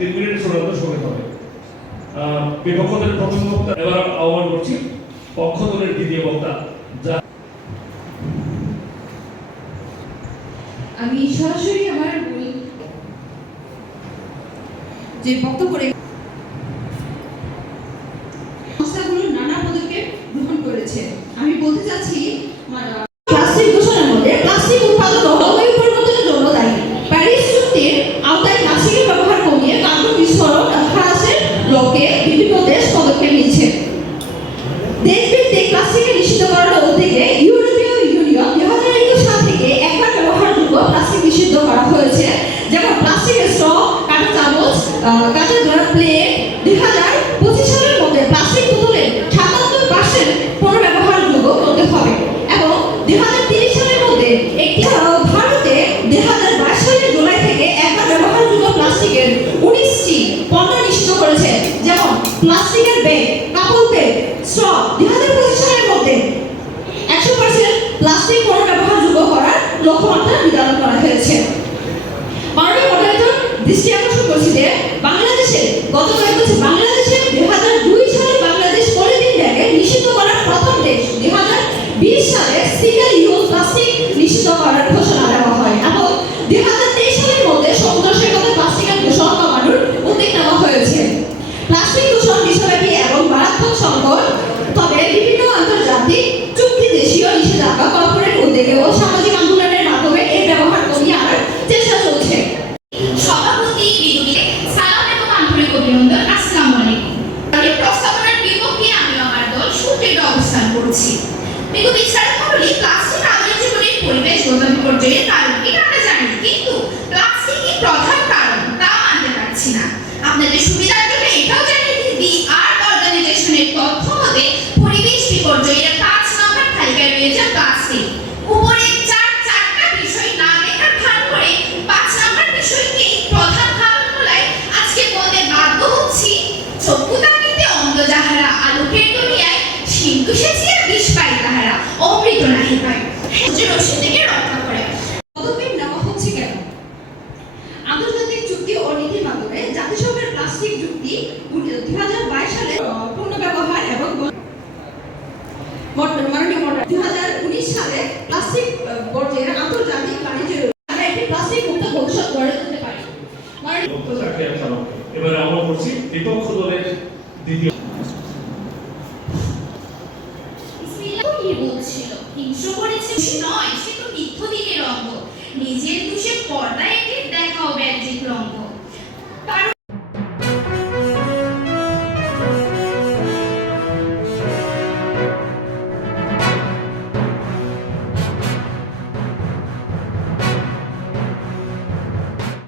তিন মিনিট চূড়ান্ত সময় হবে। আহ, বিপক্ষ দলের প্রথম বক্তা এবার আহ্বান করছি পক্ষ দলের দ্বিতীয় বক্তা যা আমি সরাসরি আমার যে বক্তব্য সংস্থাগুলো নানা পদক্ষেপ গ্রহণ করেছে। আমি বলতে চাচ্ছি মা- প্লাস্টিক দূষণের মধ্যে প্লাস্টিক উৎপাদন ও জলবায়ু পরিবর্তনের জন্য দায়ী প্যারিস চুক্তির আওতায় প্লাস্টিকের ব্যবহার কমিয়ে কার্বন বিস্ফোরণ হ্রাসের লক্ষ্যে বিভিন্ন দেশ পদক্ষেপ নিচ্ছে দেশভিত্তিক প্লাস্টিকের নিষিদ্ধ করার উদ্যোগে ইউরোপীয় ইউনিয়ন দুই হাজার একুশ সাল থেকে একবার ব্যবহারযোগ্য প্লাস্টিক নিষিদ্ধ করা হয়েছে যেমন প্লাস্টিকের স্ট্র কাঁটা চামচ আহ, কাঁচা ধরা প্লেট দুই হাজার পঁচিশ সালের মধ্যে প্লাস্টিক বোতলের সাতাত্তর পার্সেন্ট পুনর্ব্যবহারযোগ্য করতে হবে। এবং দুই হাজার তিরিশ সালের মধ্যে একটি ভারতে দুই হাজার বাইশ সালের জুলাই থেকে একবার ব্যবহারযোগ্য প্লাস্টিকের উনিশটি পণ্য নিষিদ্ধ করেছে। যেমন প্লাস্টিকের ব্যাগ, কাপড় ব্যাগ, স্ট্র দুই হাজার পঁচিশ সালের মধ্যে একশো পার্সেন্ট প্লাস্টিক পুনর্ব্যবহারযোগ্য করার লক্ষ্যমাত্রা নির্ধারণ করা হয়েছে মাননীয় মডারেটর দৃষ্টি আকর্ষণ করছি যে বাংলাদেশে গত কয়েক বছর বাংলাদেশে দুই হাজার দুই সালে বাংলাদেশ পলিথিন ব্যাগে নিষিদ্ধ করার প্রথম দেশ দুই হাজার বিশ সালে সিঙ্গেল ইউজ প্লাস্টিক নিষিদ্ধ করার ঘোষণা দেওয়া হয়। এবং দুই হাজার তেইশ সালের মধ্যে সমুদ্র সৈকতে প্লাস্টিকের দূষণ কমানোর উদ্যোগ নেওয়া হয়েছে। প্লাস্টিক পরিবেশগত বিপর্যয়ের কারণ এটা আমরা জানি কিন্তু প্লাস্টিকই প্রধান কারণ তা মানতে পারছি না। আপনাদের সুবিধার জন্য এটাও জানিয়ে দিই দি আর্ট অর্গানাইজেশনের তথ্য মতে পরিবেশ বিপর্যয়ের পাঁচ নম্বর তালিকায় রয়েছে প্লাস্টিক উপরে চার, চারটা বিষয় না দেখার ভান করে পাঁচ নম্বর বিষয়কে প্রধান কারণ বলায় আজকে বলতে বাধ্য হচ্ছি। চক্ষু তাকিতে অন্ধ যাহারা আলোকের দুনিয়ায়, সিন্ধু সেচিয়া বিষ পাই তাহারা, অমৃত নাহি পায়। রশ্মি থেকে রক্ষা করে। পদক্ষেপ নেওয়া হচ্ছে কেন? আন্তর্জাতিক চুক্তি ও নীতির মাধ্যমে জাতিসংঘের প্লাস্টিক চুক্তি দুই হাজার বাইশ সালে আহ, পুনর্ব্যবহার এবং মাননীয় দুই হাজার উনিশ সালে প্লাস্টিক বর্জ্যের আন্তর্জাতিক বাণিজ্যের আমরা একটি প্লাস্টিক মুক্ত ভবিষ্যৎ গড়ে তুলতে পারি। এবারে করছি বিপক্ষ দলের দ্বিতীয় বলছিল? হিংস্র করেছে সে নয়, সে তো নিত্যদিনের অঙ্গ। নিজের দুষে পর্দায় এঁকে দেখা হবে একজিত রঙ্গ।